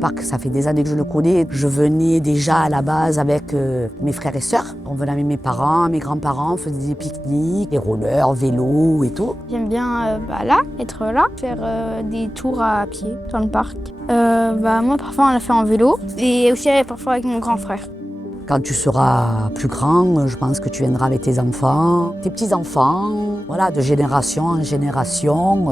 parc, ça fait des années que je le connais. Je venais déjà à la base avec mes frères et sœurs. On venait avec mes parents, mes grands-parents, on faisait des pique-niques, des rollers, vélos et tout. J'aime bien être là, faire des tours à pied dans le parc. Moi, parfois, on l'a fait en vélo et aussi parfois avec mon grand frère. Quand tu seras plus grand, je pense que tu viendras avec tes enfants, tes petits-enfants, voilà, de génération en génération.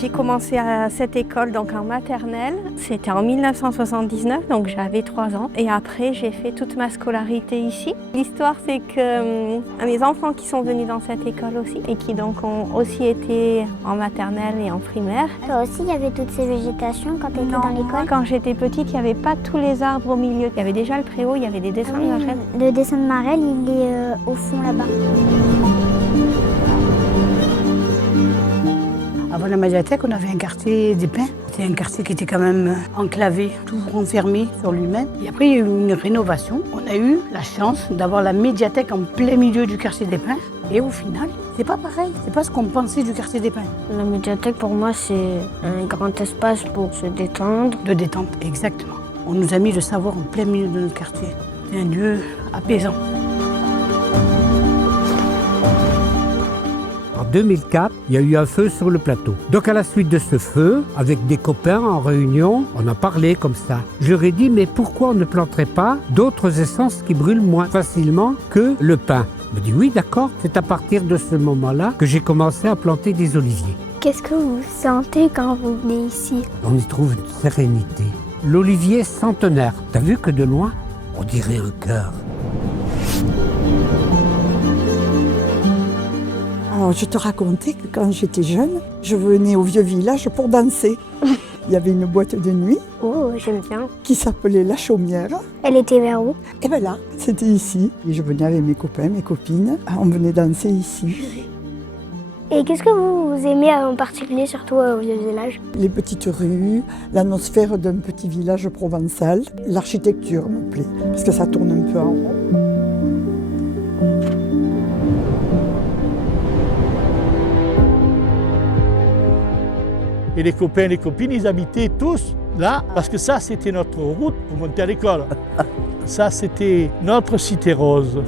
J'ai commencé à cette école donc en maternelle, c'était en 1979, donc j'avais 3 ans. Et après, j'ai fait toute ma scolarité ici. L'histoire, c'est que mes enfants qui sont venus dans cette école aussi, et qui donc ont aussi été en maternelle et en primaire. Toi aussi, il y avait toutes ces végétations quand tu étais dans l'école? Quand j'étais petite, il n'y avait pas tous les arbres au milieu. Il y avait déjà le préau, il y avait des dessins de marelle. Le dessin de marelle, il est au fond là-bas. Avant la médiathèque, on avait un quartier des Pins. C'était un quartier qui était quand même enclavé, tout renfermé sur lui-même. Et après, il y a eu une rénovation. On a eu la chance d'avoir la médiathèque en plein milieu du quartier des Pins. Et au final, c'est pas pareil. C'est pas ce qu'on pensait du quartier des Pins. La médiathèque, pour moi, c'est un grand espace pour se détendre. De détente, exactement. On nous a mis le savoir en plein milieu de notre quartier. C'est un lieu apaisant. En 2004, il y a eu un feu sur le plateau. Donc à la suite de ce feu, avec des copains en réunion, on a parlé comme ça. Je leur ai dit, mais pourquoi on ne planterait pas d'autres essences qui brûlent moins facilement que le pin? Il m'a dit, oui, d'accord. C'est à partir de ce moment-là que j'ai commencé à planter des oliviers. Qu'est-ce que vous sentez quand vous venez ici? On y trouve une sérénité. L'olivier centenaire, t'as vu que de loin, on dirait un cœur. Alors, je te racontais que quand j'étais jeune, je venais au vieux village pour danser. Il y avait une boîte de nuit Oh, j'aime bien. qui s'appelait La Chaumière. Elle était vers où? Et bien là, c'était ici. Et je venais avec mes copains, mes copines. On venait danser ici. Et qu'est-ce que vous aimez en particulier, surtout au vieux village? Les petites rues, l'atmosphère d'un petit village provençal. L'architecture me plaît, parce que ça tourne un peu en rond. Et les copains et les copines, ils habitaient tous là, parce que ça, c'était notre route pour monter à l'école. Ça, c'était notre cité rose.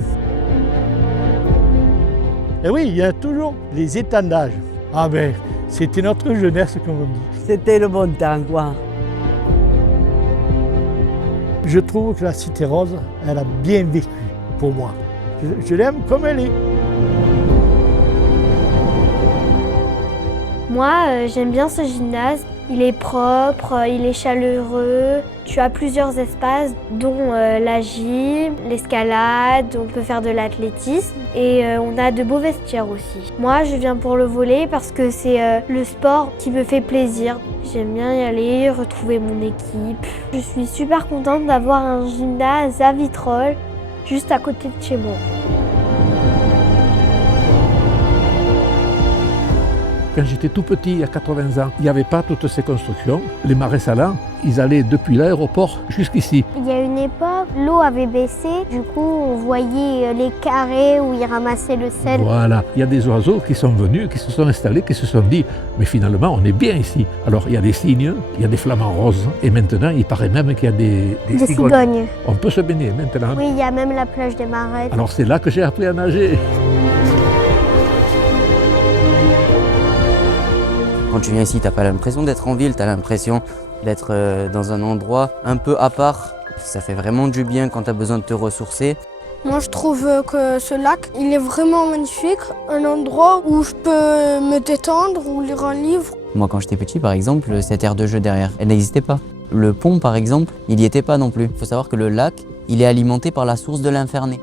Et oui, il y a toujours les étendages. Ah ben, c'était notre jeunesse, comme on dit. C'était le bon temps, quoi. Je trouve que la cité rose, elle a bien vécu pour moi. Je l'aime comme elle est. Moi, j'aime bien ce gymnase. Il est propre, il est chaleureux. Tu as plusieurs espaces, dont la gym, l'escalade, on peut faire de l'athlétisme et on a de beaux vestiaires aussi. Moi, je viens pour le volley parce que c'est le sport qui me fait plaisir. J'aime bien y aller, retrouver mon équipe. Je suis super contente d'avoir un gymnase à Vitrolles, juste à côté de chez moi. Quand j'étais tout petit, il y a 80 ans, il n'y avait pas toutes ces constructions. Les marais salants, ils allaient depuis l'aéroport jusqu'ici. Il y a une époque, l'eau avait baissé, du coup on voyait les carrés où ils ramassaient le sel. Voilà, il y a des oiseaux qui sont venus, qui se sont installés, qui se sont dit « mais finalement on est bien ici ». Alors il y a des cygnes, il y a des flamants roses et maintenant il paraît même qu'il y a des cigognes. On peut se baigner maintenant. Oui, il y a même la plage des Marais. Alors c'est là que j'ai appris à nager. Quand tu viens ici, tu n'as pas l'impression d'être en ville, tu as l'impression d'être dans un endroit un peu à part. Ça fait vraiment du bien quand tu as besoin de te ressourcer. Moi, je trouve que ce lac, il est vraiment magnifique. Un endroit où je peux me détendre ou lire un livre. Moi, quand j'étais petit, par exemple, cette aire de jeu derrière, elle n'existait pas. Le pont, par exemple, il n'y était pas non plus. Il faut savoir que le lac, il est alimenté par la source de l'Infernet.